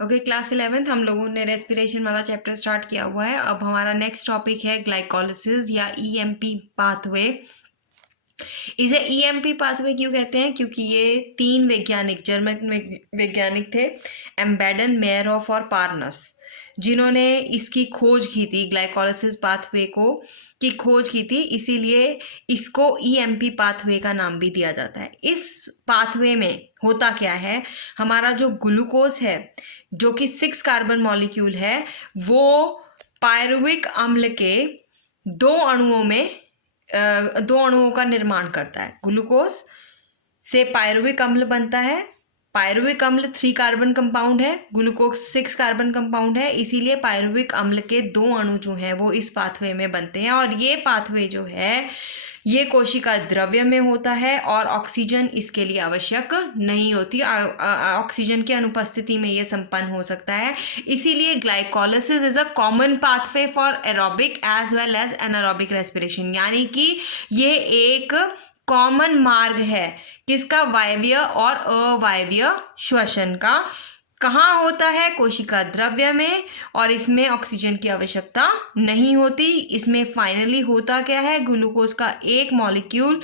Okay, class 11th हम लोगों ने रेस्पिरेशन वाला चैप्टर स्टार्ट किया हुआ है। अब हमारा नेक्स्ट टॉपिक है ग्लाइकोलिसिस या ईएमपी पाथवे। इसे ईएमपी पाथवे क्यों कहते हैं? क्योंकि ये तीन वैज्ञानिक, जर्मन वैज्ञानिक थे, एम्बेडन, मेयरहोफ और पार्नस, जिन्होंने इसकी खोज की थी, ग्लाइकोलिसिस पाथवे की खोज की थी। इसीलिए इसको ईएमपी पाथवे का नाम भी दिया जाता है। इस पाथवे में होता क्या है, हमारा जो ग्लूकोज है, जो कि 6 कार्बन मॉलिक्यूल है, वो पायरुविक अम्ल के दो अणुओं का निर्माण करता है। ग्लूकोज से पायरुविक अम्ल बनता है। पायरुविक अम्ल 3 कार्बन कंपाउंड है, ग्लूकोज 6 कार्बन कंपाउंड है। इसीलिए पायरुविक अम्ल के दो अणु जो हैं वो इस पाथवे में बनते हैं। और ये पाथवे जो है ये कोशिका द्रव्य में होता है और ऑक्सीजन इसके लिए आवश्यक नहीं होती। ऑक्सीजन की अनुपस्थिति में ये संपन्न हो सकता है। इसीलिए glycolysis is a common pathway for aerobic as well as anaerobic respiration, यानी कि ये एक कॉमन मार्ग है किसका? वायवीय और अवायवीय श्वसन का। कहाँ होता है? कोशिका द्रव्य में, और इसमें ऑक्सीजन की आवश्यकता नहीं होती। इसमें फाइनली होता क्या है, ग्लूकोज का एक मॉलिक्यूल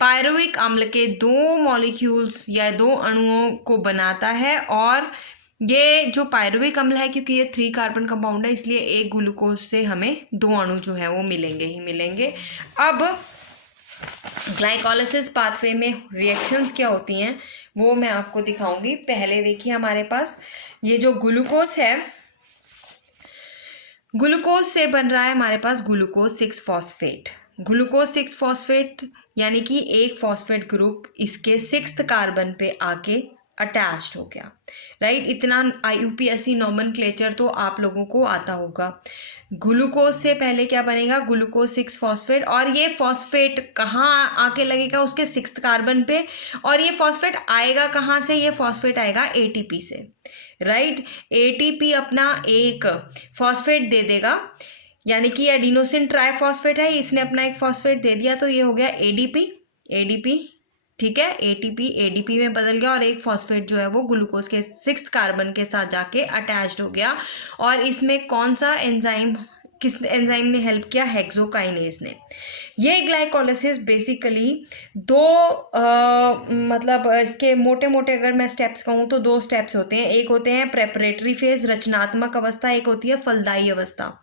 पायरुविक अम्ल के दो मॉलिक्यूल्स या दो अणुओं को बनाता है। और ये जो पायरुविक अम्ल है, क्योंकि ये 3 कार्बन कंपाउंड है, इसलिए एक ग्लूकोज से हमें दो अणु जो है वो मिलेंगे ही मिलेंगे। अब ग्लाइकोलिसिस पाथवे में रिएक्शंस क्या होती हैं वो मैं आपको दिखाऊंगी। पहले देखिए, हमारे पास ये जो ग्लूकोज है, ग्लूकोज से बन रहा है हमारे पास ग्लूकोज 6 फॉस्फेट। ग्लूकोज 6 फॉस्फेट यानी कि एक फॉस्फेट ग्रुप इसके 6th कार्बन पे आके अटैच्ड हो गया, राइट। इतना IUPAC नॉमेनक्लेचर तो आप लोगों को आता होगा। ग्लूकोज से पहले क्या बनेगा? Glucose 6 phosphate. और ये फॉस्फेट कहाँ आके लगेगा? उसके 6th कार्बन पे। और ये फॉस्फेट आएगा कहाँ से? ये फॉस्फेट आएगा ATP से, राइट। ATP अपना एक फॉस्फेट दे देगा, यानी कि एडिनोसिन ट्राइफॉस्फेट है, इसने अपना एक फॉस्फेट दे दिया, तो ये हो गया ADP, ठीक है। ADP में बदल गया और एक फॉस्फेट जो है वो ग्लूकोज के 6th कार्बन के साथ जाके अटैच्ड हो गया। और इसमें कौन सा एंजाइम, किस एंजाइम ने हेल्प किया? हेक्सोकाइनेज ने। ये ग्लाइकोलिसिस बेसिकली मतलब इसके मोटे मोटे अगर मैं स्टेप्स कहूँ तो 2 स्टेप्स होते हैं। एक होते हैं प्रेपरेटरी फेज, रचनात्मक अवस्था, एक होती है फलदायी अवस्था।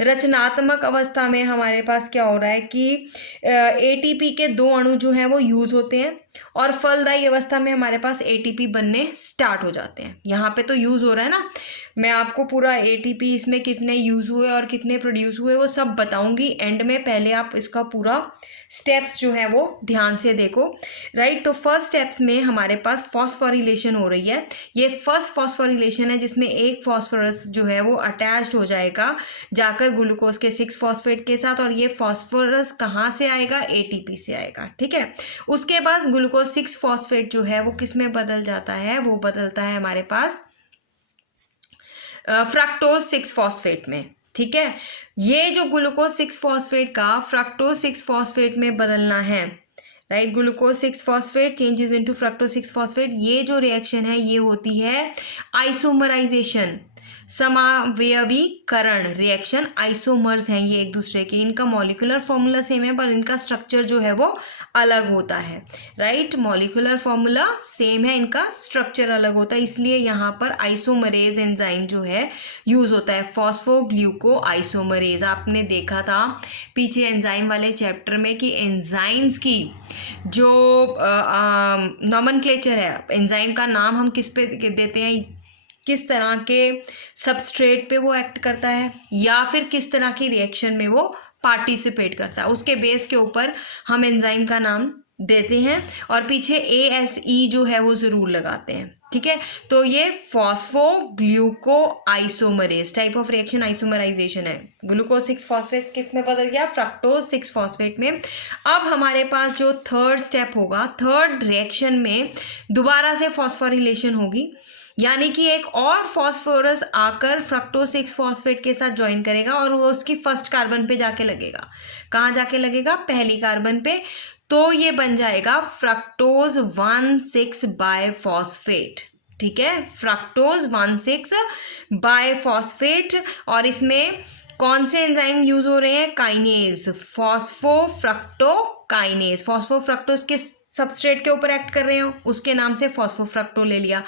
रचनात्मक अवस्था में हमारे पास क्या हो रहा है कि ATP के दो अणु जो हैं वो यूज होते हैं, और फलदायी अवस्था में हमारे पास ATP बनने स्टार्ट हो जाते हैं। यहाँ पे तो यूज हो रहा है ना, मैं आपको पूरा ATP इसमें कितने यूज हुए और कितने प्रोड्यूस हुए वो सब बताऊंगी एंड में। पहले आप इसका पूरा स्टेप्स जो है वो ध्यान से देखो, राइट। तो फर्स्ट स्टेप्स में हमारे पास फॉस्फोरिलेशन हो रही है। ये फर्स्ट फॉस्फोरिलेशन है जिसमें एक फॉस्फोरस जो है वो अटैच्ड हो जाएगा जाकर ग्लूकोज के 6 फॉस्फेट के साथ। और ये फॉस्फोरस कहाँ से आएगा? ATP से आएगा, ठीक है। उसके बाद ग्लूकोज 6 फॉस्फेट जो है वो किस में बदल जाता है? वो बदलता है हमारे पास फ्रक्टोज 6 फॉस्फेट में, ठीक है। ये जो ग्लूकोज 6 फॉस्फेट का फ्रक्टोज 6 फॉस्फेट में बदलना है, right. Glucose 6 phosphate changes into fructose 6 phosphate. ये जो रिएक्शन है ये होती है आइसोमराइजेशन, समावयवीकरण रिएक्शन। आइसोमर्स हैं ये एक दूसरे के, इनका मॉलिक्यूलर फॉर्मूला सेम है पर इनका स्ट्रक्चर जो है वो अलग होता है, राइट। मॉलिक्यूलर फॉर्मूला सेम है, इनका स्ट्रक्चर अलग होता है, इसलिए यहाँ पर आइसोमरेज एंजाइम जो है यूज होता है, फॉस्फोग्लूको आइसोमरेज। आपने देखा था पीछे एंजाइम वाले चैप्टर में कि एंजाइम्स की जो नॉमेनक्लेचर है, एंजाइम का नाम हम किस पे देते हैं, किस तरह के सबस्ट्रेट पे वो एक्ट करता है या फिर किस तरह की रिएक्शन में वो पार्टिसिपेट करता है, उसके बेस के ऊपर हम एंजाइम का नाम देते हैं। और पीछे ASE जो है वो ज़रूर लगाते हैं, ठीक है। तो ये phosphogluco isomerase type of reaction isomerisation है। ग्लूकोज 6 फॉस्फेट किस में बदल गया? फ्रक्टोज 6 फॉस्फेट में। अब हमारे पास जो थर्ड स्टेप होगा, थर्ड रिएक्शन में दोबारा से फॉस्फोरिलेशन होगी, यानी कि एक और फॉस्फोरस आकर फ्रक्टोज 6 फॉस्फेट के साथ ज्वाइन करेगा और वो उसकी फर्स्ट कार्बन पे जाके लगेगा। कहाँ जाके लगेगा? पहली कार्बन पे। तो ये बन जाएगा फ्रक्टोज 1,6 बाइफॉस्फेट, ठीक है, फ्रक्टोज 1,6 बायफॉस्फेट। और इसमें कौन से एंजाइम यूज हो रहे हैं? काइनेज, फॉस्फोफ्रक्टोकाइनेज। फॉस्फोफ्रक्टोज किस सबस्ट्रेट के ऊपर एक्ट कर रहे हो, उसके नाम से फॉस्फोफ्रक्टो ले लिया।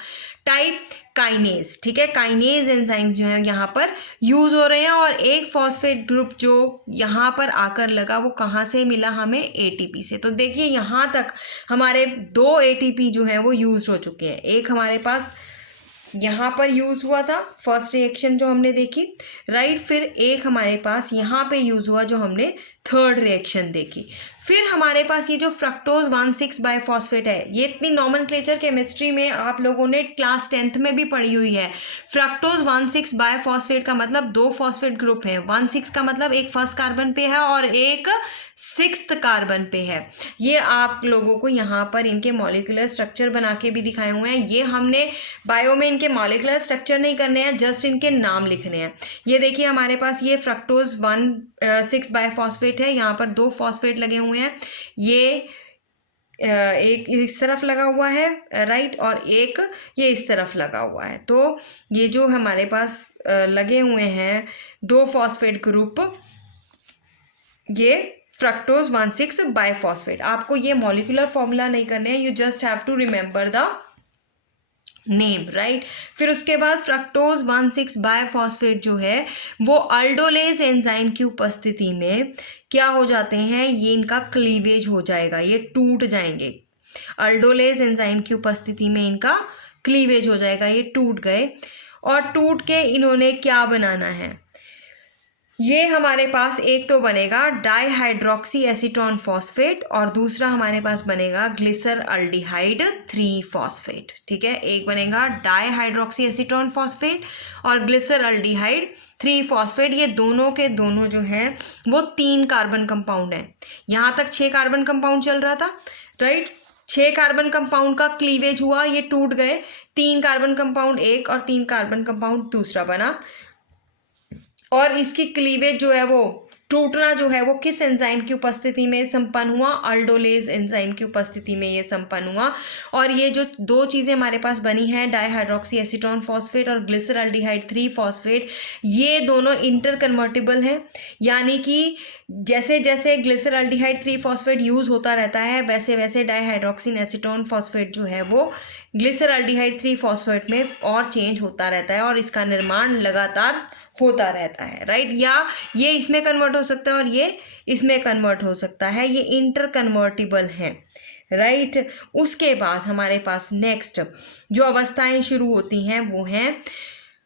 टाइप काइनेज, ठीक है, काइनेज एंजाइम्स जो हैं यहाँ पर यूज हो रहे हैं। और एक फॉस्फेट ग्रुप जो यहाँ पर आकर लगा वो कहाँ से मिला हमें? एटीपी से। तो देखिए यहाँ तक हमारे 2 एटीपी जो हैं वो यूज हो चुके हैं। एक हमारे पास यहाँ पर यूज हुआ था फर्स्ट रिएक्शन जो हमने देखी, राइट। फिर एक हमारे पास यहाँ पे यूज हुआ जो हमने थर्ड रिएक्शन देखी। फिर हमारे पास ये जो फ्रक्टोज 1,6 बायफॉस्फेट है, ये इतनी नॉमेनक्लेचर केमिस्ट्री में आप लोगों ने क्लास 10th में भी पढ़ी हुई है। फ्रक्टोज 1,6 बायफॉस्फेट का मतलब 2 फॉस्फेट ग्रुप है। 1,6 का मतलब एक फर्स्ट कार्बन पे है और एक 6th कार्बन पे है। ये आप लोगों को यहाँ पर इनके मॉलिक्यूलर स्ट्रक्चर बना के भी दिखाए हुए हैं। ये हमने बायो में इनके मॉलिक्यूलर स्ट्रक्चर नहीं करने हैं, जस्ट इनके नाम लिखने हैं। ये देखिए हमारे पास ये फ्रक्टोज 1,6 बायफॉस्फेट है, यहाँ पर 2 फॉस्फेट लगे हुए हैं। ये एक इस तरफ लगा हुआ है, राइट, और एक ये इस तरफ लगा हुआ है। तो ये जो हमारे पास लगे हुए हैं 2 फॉस्फेट ग्रुप, ये फ्रक्टोज 1,6 बायफॉस्फेट। आपको ये मॉलिक्यूलर फॉर्मूला नहीं करने हैं, you just have to remember the name, right. फिर उसके बाद फ्रक्टोज 1,6 बायफॉस्फेट जो है वो अल्डोलेज एंजाइम की उपस्थिति में क्या हो जाते हैं? ये इनका क्लीवेज हो जाएगा, ये टूट जाएंगे। अल्डोलेज एंजाइम की उपस्थिति में इनका क्लीवेज हो जाएगा, ये टूट गए। और टूट के इन्होंने क्या बनाना है? ये हमारे पास एक तो बनेगा डाईहाइड्रोक्सी एसीटोन फॉस्फेट और दूसरा हमारे पास बनेगा ग्लिसर अल्डिहाइड 3 फॉस्फेट, ठीक है। एक बनेगा डाईहाइड्रोक्सी एसीटोन फॉस्फेट और ग्लिसर अल्डिहाइड 3 फॉस्फेट। ये दोनों के दोनों जो हैं वो 3 कार्बन कंपाउंड हैं। यहाँ तक 6 कार्बन कंपाउंड चल रहा था, राइट। 6 कार्बन कंपाउंड का क्लीवेज हुआ, ये टूट गए। 3 कार्बन कंपाउंड एक और 3 कार्बन कंपाउंड दूसरा बना। और इसकी क्लीवेज जो है वो टूटना जो है वो किस एंजाइम की उपस्थिति में संपन्न हुआ? अल्डोलेज एंजाइम की उपस्थिति में ये संपन्न हुआ। और ये जो 2 चीज़ें हमारे पास बनी हैं, डाईहाइड्रोक्सी एसीटोन फॉस्फेट और ग्लिसरल्डिहाइड 3 फॉस्फेट, ये दोनों इंटर कन्वर्टिबल हैं। यानी कि जैसे जैसे ग्लिसरल्डिहाइड 3 फॉस्फेट यूज़ होता रहता है वैसे वैसे डाईहाइड्रोक्सी एसीटोन फॉस्फेट जो है वो ग्लिसरल्डिहाइड 3 फॉस्फेट में और चेंज होता रहता है और इसका निर्माण लगातार होता रहता है, राइट। या ये इसमें कन्वर्ट हो सकता है और ये इसमें कन्वर्ट हो सकता है, ये इंटर कन्वर्टिबल हैं, राइट। उसके बाद हमारे पास नेक्स्ट जो अवस्थाएं शुरू होती हैं वो हैं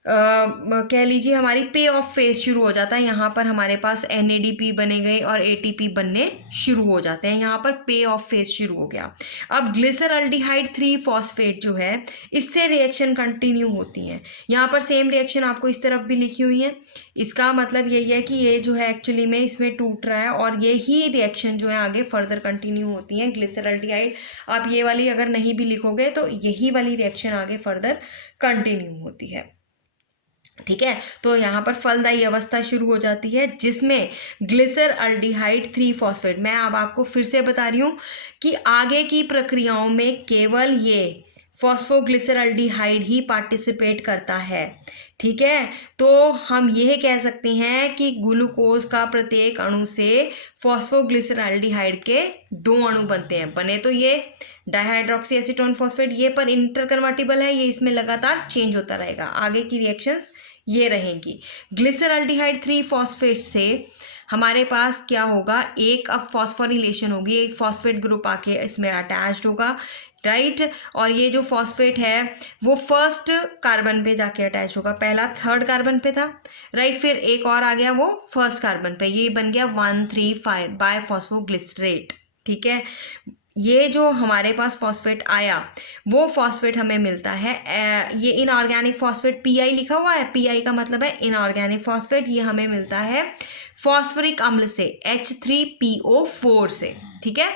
कह लीजिए हमारी पे ऑफ फेज शुरू हो जाता है। यहाँ पर हमारे पास NADP बने गए और ATP बनने शुरू हो जाते हैं। यहाँ पर पे ऑफ फेज शुरू हो गया। अब ग्लिसरल्डिहाइड 3 फॉस्फेट जो है इससे रिएक्शन कंटिन्यू होती हैं। यहाँ पर सेम रिएक्शन आपको इस तरफ भी लिखी हुई है। इसका मतलब यही है कि ये जो है एक्चुअली में इसमें टूट रहा है और यही रिएक्शन जो है आगे फर्दर कंटिन्यू होती हैं। ग्लिसरल्डिहाइड आप ये वाली अगर नहीं भी लिखोगे तो यही वाली रिएक्शन आगे फर्दर कंटिन्यू होती है, ठीक है। तो यहाँ पर फलदायी अवस्था शुरू हो जाती है जिसमें ग्लिसर अल्डिहाइड 3 फॉस्फेट, मैं अब आपको फिर से बता रही हूँ कि आगे की प्रक्रियाओं में केवल ये फॉस्फोग्लिसरल्डिहाइड ही पार्टिसिपेट करता है, ठीक है। तो हम यह कह सकते हैं कि ग्लूकोज का प्रत्येक अणु से फॉस्फोग्लिसरल्डिहाइड के 2 अणु बनते हैं। बने तो ये डाईहाइड्रोक्सी एसीटोन फॉस्फेट, ये पर इंटर कन्वर्टिबल है, ये इसमें लगातार चेंज होता रहेगा। आगे की रिएक्शंस ये रहेंगी। ग्लिसरल्डिहाइड 3 फॉस्फेट से हमारे पास क्या होगा? एक अब फॉस्फोरिलेशन होगी, एक फॉस्फेट ग्रुप आके इसमें अटैच्ड होगा, राइट। और ये जो फॉस्फेट है वो फर्स्ट कार्बन पे जाके अटैच होगा। पहला 3rd कार्बन पे था, राइट। फिर एक और आ गया वो फर्स्ट कार्बन पे, ये बन गया 1,3,5 बायफॉस्फोग्लिसरेट, ठीक है। ये जो हमारे पास फॉस्फेट आया वो फॉस्फेट हमें मिलता है, ये इनऑर्गेनिक फॉस्फेट PI लिखा हुआ है, PI का मतलब है इनऑर्गेनिक फॉस्फेट। ये हमें मिलता है फॉस्फोरिक अम्ल से H3PO4 से, ठीक है।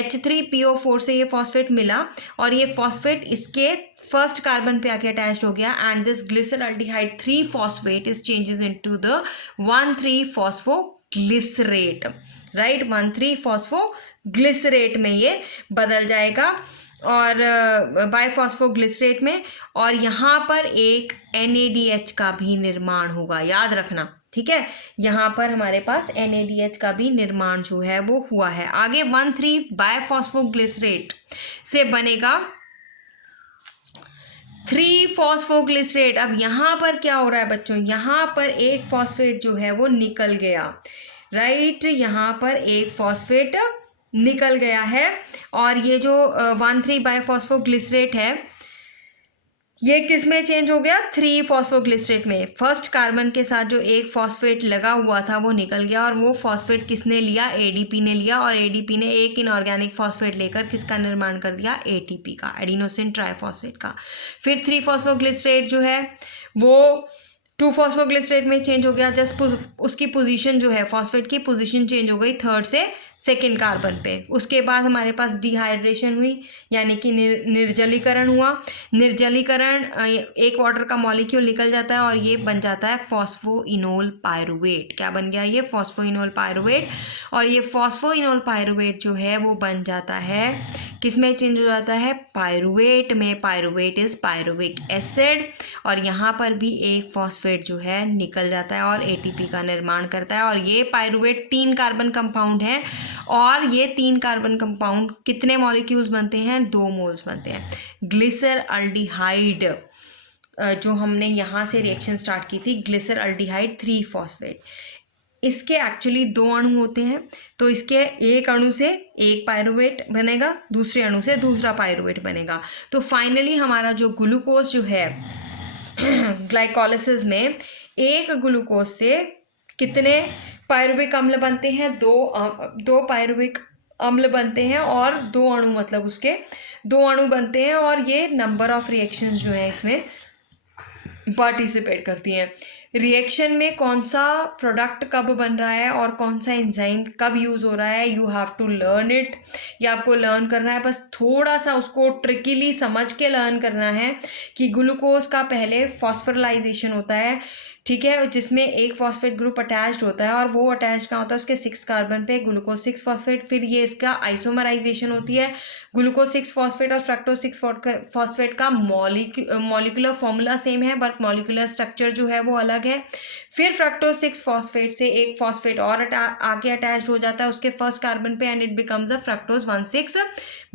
H3PO4 से ये फॉस्फेट मिला और ये फॉस्फेट इसके फर्स्ट कार्बन पे आके अटैच्ड हो गया and this glyceraldehyde 3 phosphate is changes into the 1,3-फॉस्फोग्लिसरेट, राइट। 1,3-फॉस्फोग्लिसरेट में ये बदल जाएगा और बाइफॉस्फोग्लिसरेट में, और यहाँ पर एक NADH का भी निर्माण होगा, याद रखना, ठीक है। यहाँ पर हमारे पास NADH का भी निर्माण जो है वो हुआ है। आगे 1,3 बाइफॉस्फोग्लिसरेट से बनेगा 3 फॉस्फोग्लिसरेट। अब यहाँ पर क्या हो रहा है बच्चों, यहाँ पर एक फॉस्फेट जो है वो निकल गया, राइट, यहाँ पर एक फॉस्फेट निकल गया है, और ये जो 1,3 बाइफॉस्फोग्लिसरेट है ये किस में चेंज हो गया, 3 फॉस्फोग्लिसरेट में। फर्स्ट कार्बन के साथ जो एक फॉस्फेट लगा हुआ था वो निकल गया, और वो फॉस्फेट किसने लिया, ADP ने लिया, और ADP ने एक इनऑर्गेनिक फॉस्फेट लेकर किसका निर्माण कर दिया, ATP का, एडिनोसिन ट्राइफॉस्फेट का। फिर 3 फॉस्फोग्लिसरेट जो है वो 2 फॉस्फोग्लिसरेट में चेंज हो गया, जस्ट उसकी पोजीशन जो है, फॉस्फेट की पोजीशन चेंज हो गई थर्ड से सेकेंड कार्बन पे। उसके बाद हमारे पास डिहाइड्रेशन हुई, यानी कि निर्जलीकरण हुआ। निर्जलीकरण, एक वाटर का मॉलिक्यूल निकल जाता है और ये बन जाता है फॉस्फोइनोल पायरुवेट। क्या बन गया ये, फॉस्फोइनोल पायरुवेट। और ये फॉस्फोइनोल पायरुवेट जो है वो बन जाता है, किस में चेंज हो जाता है, पायरुवेट में। पायरुवेट इज पायरुविक एसिड, और यहाँ पर भी एक फॉस्फेट जो है निकल जाता है और ATP का निर्माण करता है। और ये पायरुवेट 3 कार्बन कंपाउंड है, और ये 3 कार्बन कंपाउंड कितने मॉलिक्यूल्स बनते हैं, 2 मोल्स बनते हैं। ग्लिसरअल्डिहाइड जो हमने यहाँ से रिएक्शन स्टार्ट की थी, ग्लिसरअल्डिहाइड 3 फॉस्फेट, इसके एक्चुअली 2 अणु होते हैं, तो इसके एक अणु से एक पायरुवेट बनेगा, दूसरे अणु से दूसरा पायरुवेट बनेगा। तो फाइनली हमारा जो ग्लूकोज जो है ग्लाइकोलिसिस में, एक ग्लूकोज से कितने पायरुविक अम्ल बनते हैं, 2 पायरुविक अम्ल बनते हैं, और 2 अणु, मतलब उसके 2 अणु बनते हैं, और ये नंबर ऑफ रिएक्शंस जो है इसमें पार्टिसिपेट करती हैं। रिएक्शन में कौन सा प्रोडक्ट कब बन रहा है और कौन सा एंजाइम कब यूज़ हो रहा है, you have to learn it. या आपको लर्न करना है, बस थोड़ा सा उसको ट्रिकीली समझ के लर्न करना है कि ग्लूकोज का पहले फॉस्फोराइलेशन होता है, ठीक है, जिसमें एक फॉस्फेट ग्रुप अटैच्ड होता है, और वो अटैच कहाँ होता है, उसके 6 कार्बन पे ग्लूकोज 6 फॉस्फेट। फिर ये इसका आइसोमराइजेशन होती है, ग्लूकोज 6 फॉस्फेट और फ्रक्टोज 6 फॉस्फेट का मॉलिक्यूलर फॉर्मूला सेम है, बट मॉलिक्यूलर स्ट्रक्चर जो है वो अलग है। फिर फ्रक्टोज 6 फॉस्फेट से एक फॉस्फेट और आगे अटैच्ड हो जाता है उसके फर्स्ट कार्बन पे, and it becomes a fructose 1,6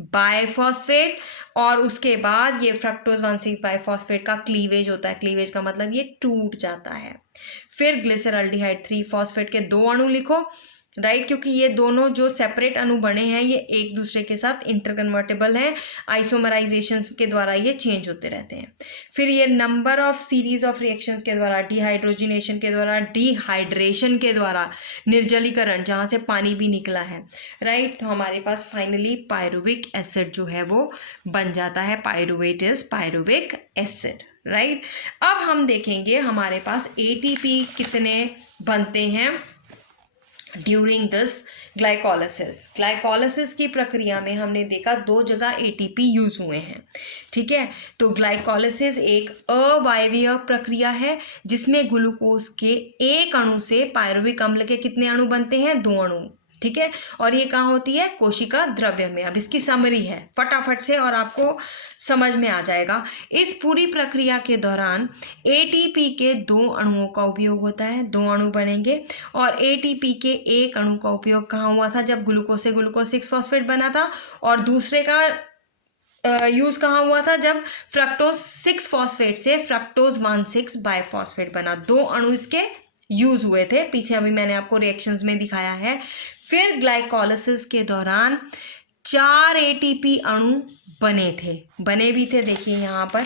biphosphate. और उसके बाद ये फ्रक्टोज 1,6 बाइफॉस्फेट का क्लीवेज होता है, क्लीवेज का मतलब ये टूट जाता है। फिर ग्लिसरल्डिहाइड 3 फॉस्फेट के 2 अणु लिखो, राइट, क्योंकि ये दोनों जो सेपरेट अणु बने हैं ये एक दूसरे के साथ इंटरकन्वर्टेबल हैं, आइसोमराइजेशन के द्वारा ये चेंज होते रहते हैं। फिर ये number of series of reactions के द्वारा, डिहाइड्रोजिनेशन के द्वारा, डिहाइड्रेशन के द्वारा, निर्जलीकरण जहाँ से पानी भी निकला है, राइट, तो हमारे पास फाइनली पायरुविक एसिड जो है वो बन जाता है। Pyruvate is pyruvic acid, right. अब हम देखेंगे हमारे पास ATP कितने बनते हैं ड्यूरिंग दिस ग्लाइकोलिसिस। ग्लाइकोलिसिस की प्रक्रिया में हमने देखा 2 जगह ATP यूज हुए हैं, ठीक है। तो ग्लाइकोलिसिस एक अवायवीय प्रक्रिया है जिसमें ग्लूकोज के एक अणु से पायरुविक अम्ल के कितने अणु बनते हैं, 2 अणु, ठीक है। और ये कहाँ होती है, कोशिका द्रव्य में। अब इसकी समरी है फटाफट से और आपको समझ में आ जाएगा। इस पूरी प्रक्रिया के दौरान ATP के 2 अणुओं का उपयोग होता है, 2 अणु बनेंगे। और ATP के एक अणु का उपयोग कहाँ हुआ था, जब ग्लूकोज से ग्लूकोज 6 फॉस्फेट बना था, और दूसरे का यूज़ कहाँ हुआ था, जब फ्रक्टोज 6 फॉस्फेट से फ्रक्टोज 1,6 बाइफॉस्फेट बना। 2 अणु इसके यूज हुए थे, पीछे अभी मैंने आपको रिएक्शंस में दिखाया है। फिर ग्लाइकोलिसिस के दौरान 4 ATP अणु बने थे, बने भी थे, देखिए यहाँ पर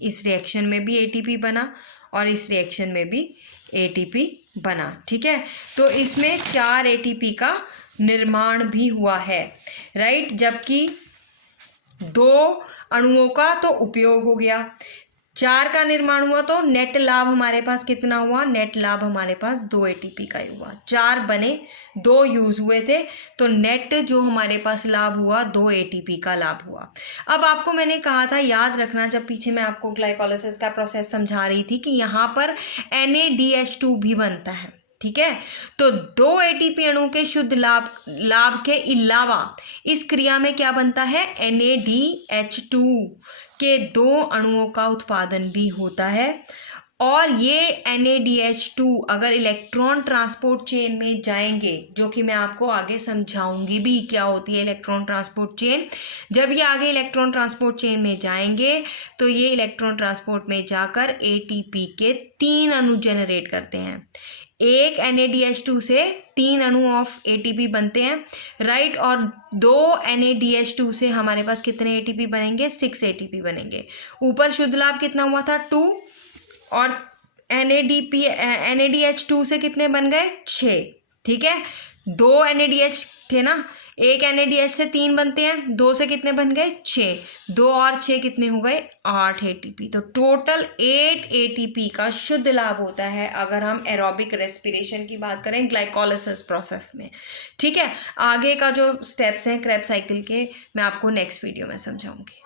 इस रिएक्शन में भी ATP बना और इस रिएक्शन में भी ATP बना, ठीक है। तो इसमें 4 ATP का निर्माण भी हुआ है, राइट, जबकि 2 अणुओं का तो उपयोग हो गया, 4 का निर्माण हुआ, तो नेट लाभ हमारे पास कितना हुआ, नेट लाभ हमारे पास 2 ATP का ही हुआ। 4 बने, 2 यूज हुए थे, तो नेट जो हमारे पास लाभ हुआ 2 ATP का लाभ हुआ। अब आपको मैंने कहा था, याद रखना, जब पीछे मैं आपको ग्लाइकोलिसिस का प्रोसेस समझा रही थी कि यहाँ पर NADH2 भी बनता है, ठीक है। तो 2 ATP अणु के शुद्ध लाभ के अलावा इस क्रिया में क्या बनता है, NADH2 के 2 अणुओं का उत्पादन भी होता है। और ये NADH2 अगर इलेक्ट्रॉन ट्रांसपोर्ट चेन में जाएंगे, जो कि मैं आपको आगे समझाऊंगी भी क्या होती है इलेक्ट्रॉन ट्रांसपोर्ट चेन, जब ये आगे इलेक्ट्रॉन ट्रांसपोर्ट चेन में जाएंगे तो ये इलेक्ट्रॉन ट्रांसपोर्ट में जाकर ATP के 3 अणु जनरेट करते हैं। एक NADH2 से 3 अणु ऑफ ATP बनते हैं, राइट। और 2 NADH2 से हमारे पास कितने ATP बनेंगे, 6 ATP बनेंगे। ऊपर शुद्ध लाभ कितना हुआ था, 2, और NADH2 से कितने बन गए, 6, ठीक है। 2 NADH थे ना, एक NADH से 3 बनते हैं, 2 से कितने बन गए, 6, 2 और 6 कितने हो गए, 8 ATP। तो टोटल 8 ATP का शुद्ध लाभ होता है अगर हम एरोबिक रेस्पिरेशन की बात करें ग्लाइकोलाइसिस प्रोसेस में, ठीक है। आगे का जो स्टेप्स हैं क्रेब्स साइकिल के मैं आपको नेक्स्ट वीडियो में समझाऊंगी।